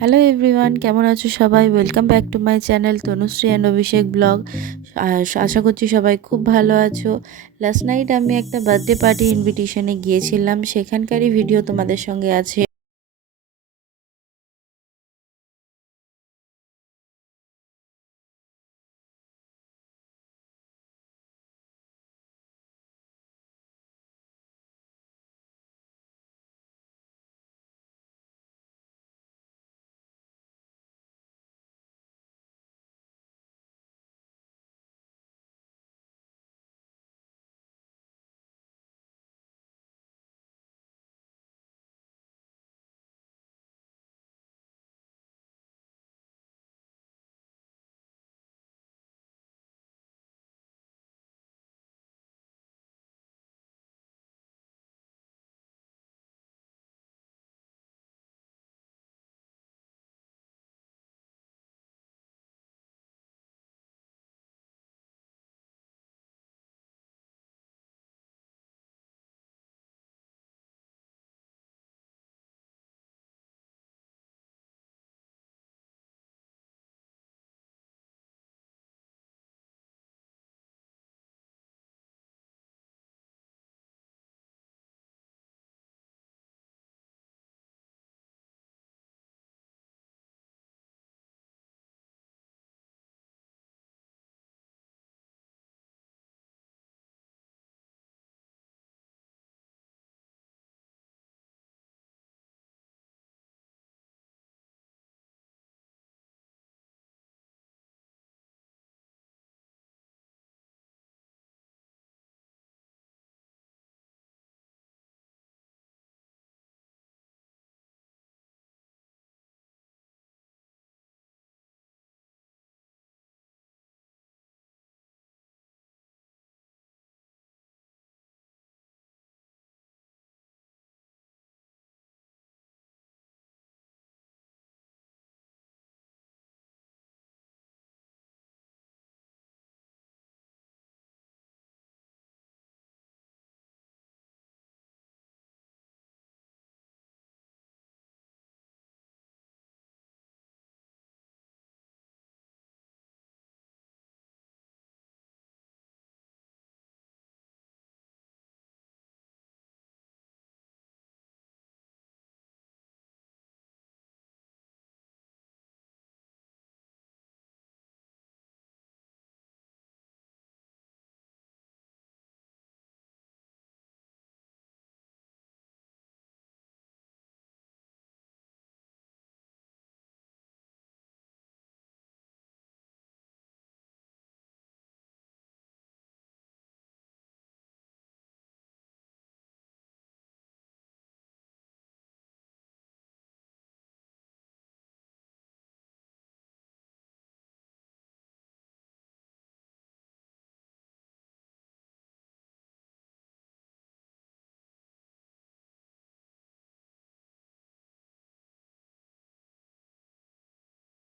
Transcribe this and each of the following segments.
Hello everyone, কেমন আছো সবাই? Welcome back to my channel Tanushree and Abhishek blog. আশা করছি সবাই খুব ভালো আছো। লাস্ট নাইট আমি একটা বার্থডে পার্টি ইনভিটেশনে গিয়েছিলাম, সেখানকারই ভিডিও তোমাদের সঙ্গে আছে।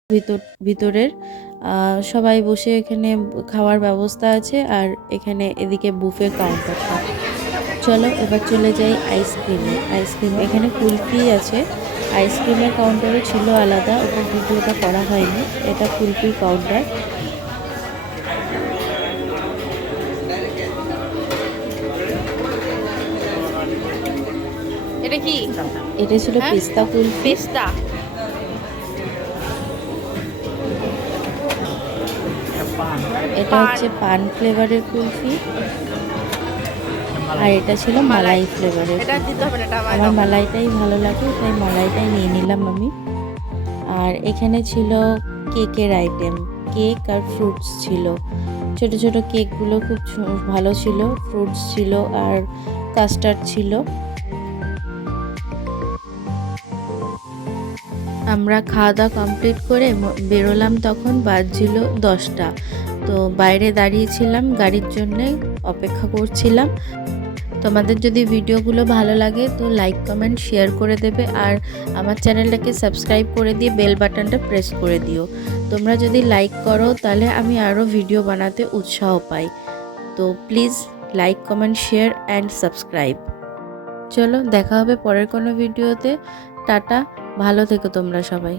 ভিতর ভিতরের সবাই বসে এখানে খাওয়ার ব্যবস্থা আছে, আর এখানে এদিকে বুফে কাউন্টারটা। চলো এবার চলে যাই আইসক্রিম এখানে কুলফি আছে। আইসক্রিমের কাউন্টারও ছিল আলাদা, ওটা ভিডিওটা করা হয়নি। এটা কুলফির কাউন্টার। এটা কি? এটা ছিল পিস্তা কুলফি। পেস্তা। এটা হচ্ছে পান ফ্লেভারের কুলফি, আর এটা ছিল মালাই ফ্লেভারের। এটা দিতে হবে না, এটা আমার মালাইটাই ভালো লাগে, তাই মালাইটাই নিয়ে নিলাম আমি। আর এখানে ছিল কেকের আইটেম, কেক আর ফ্রুটস ছিল। ছোট ছোট কেকগুলো খুব ভালো ছিল, ফ্রুটস ছিল আর কাস্টার্ড ছিল। আমরা খাওয়া দাওয়া কমপ্লিট করে বেরোলাম, তখন বাজছিল 10টা। তো বাইরে দাঁড়িয়েছিলাম, গাড়ির জন্যে অপেক্ষা করছিলাম। তোমাদের যদি ভিডিওগুলো ভালো লাগে তো লাইক কমেন্ট শেয়ার করে দেবে, আর আমার চ্যানেলটাকে সাবস্ক্রাইব করে দিয়ে বেল বাটনটা প্রেস করে দিও। তোমরা যদি লাইক করো তাহলে আমি আরও ভিডিও বানাতে উৎসাহ পাই। তো please like comment share and subscribe. চলো দেখা হবে পরের কোনো ভিডিওতে। টাটা, ভালো থেকো তোমরা সবাই।